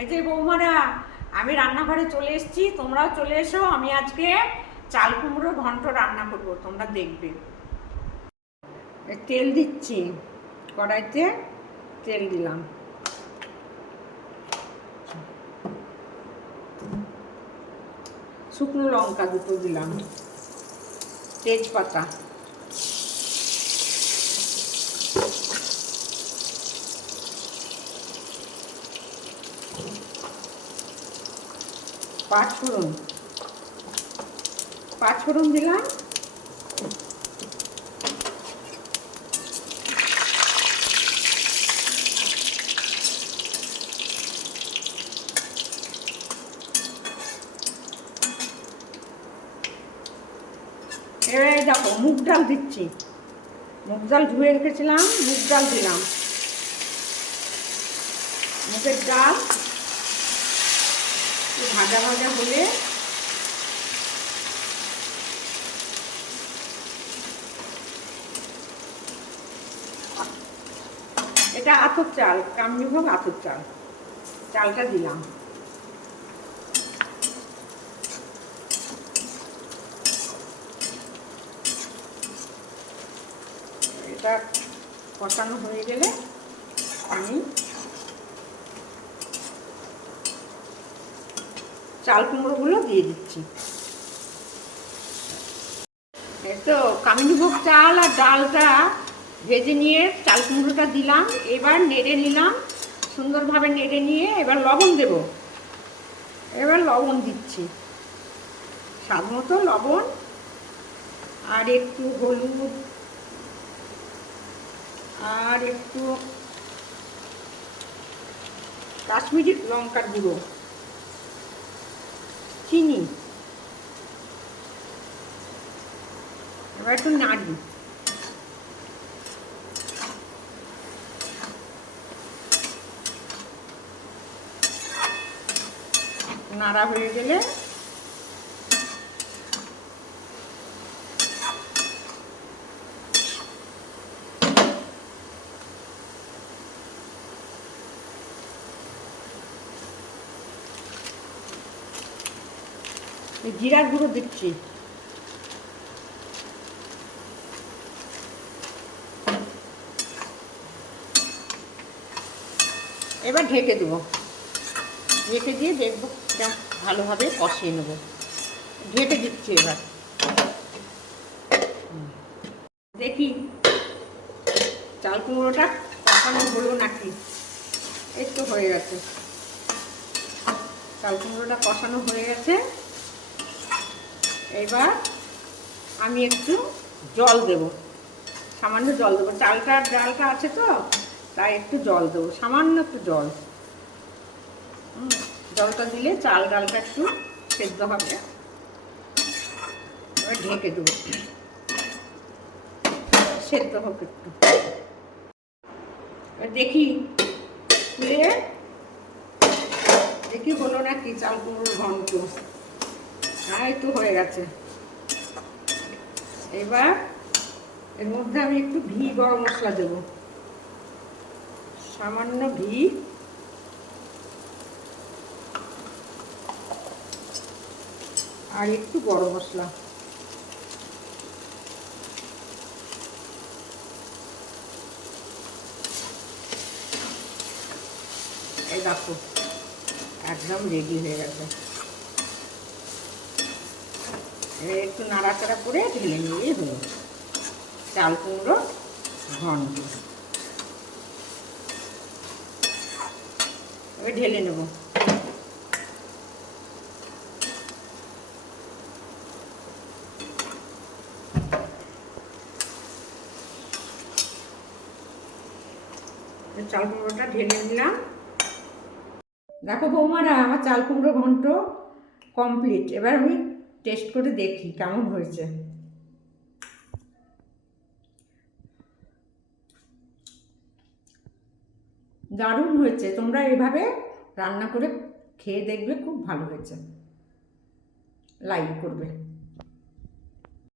এই যে বৌমারা, আমি রান্নাঘরে চলে এসেছি, তোমরাও চলে এসো। আমি আজকে চাল কুমড়ো ঘন্ট রান্না করব, তোমরা দেখবে। তেল দিচ্ছি, কড়াইতে তেল দিলাম, শুকনো লঙ্কা দুটো দিলাম, তেজপাতা, পাঁচফোড়ন দিলাম, এবারে দেখো মুগ ডাল দিচ্ছি, মুগ ডাল ধুয়ে রেখেছিলাম, মুগ ডাল দিলাম, মুগের ডাল ভাজা ভাজা হলে এটা আতপ চাল, কামরূপভোগ আতপ চাল, চালটা দিলাম। এটা কষানো হয়ে গেলে আমি চাল কুমড়োগুলো দিয়ে দিচ্ছি। এই তো কামিনীভোগ চাল আর ডালটা ভেজে নিয়ে চাল কুমড়োটা দিলাম, এবার নেড়ে নিলাম, সুন্দরভাবে নেড়ে নিয়ে এবার লবণ দেব। এবার লবণ দিচ্ছি, স্বাদ মতো লবণ, আর একটু হলুদ, আর একটু কাশ্মীরি লঙ্কার গুঁড়ো, চিনি, এবার একটু নাড়ি, নাড়া হয়ে গেলে জিরার গুঁড়ো দিচ্ছি, এবার ঢেকে দেবো, ঢেকে দিয়ে দেখবো ভালোভাবে কষিয়ে নেব। ঢেকে দিচ্ছি, এবার দেখি চাল কুমড়োটা কষানো হলো নাকি। এই তো হয়ে গেছে, চাল কুমড়োটা কষানো হয়ে গেছে। এবার আমি একটু জল দেব, সামান্য জল দেবো, চালটা আর ডালটা আছে তো, তাই একটু জল দেবো, সামান্য একটু জল। জলটা দিলে চাল ডালটা একটু সেদ্ধ হবে। এবার ঢেকে দেবো, সেদ্ধ হোক একটু। দেখি খুলে দেখি হলো নাকি চাল কুমড়োর ঘন্ট। হ্যাঁ, একটু হয়ে গেছে। এবার এর মধ্যে আমি একটু ঘি গরম মশলা দেব, সামান্য ঘি, আর একটু গরম মশলা। এই দেখো একদম রেডি হয়ে গেছে। একটু নাড়াচাড়া করে ঢেলে নিলেই হলো চাল কুমড়ো ঘন্ট। এবার ঢেলে নেব। চাল কুমড়োটা ঢেলে নিলাম। দেখো বৌমারা, আমার চাল কুমড়ো ঘন্ট কমপ্লিট। এবার আমি টেস্ট করে দেখি কেমন হয়েছে। দারুণ হয়েছে, তোমরা এভাবে রান্না করে খেয়ে দেখবে, খুব ভালো হয়েছে। লাইক করবে।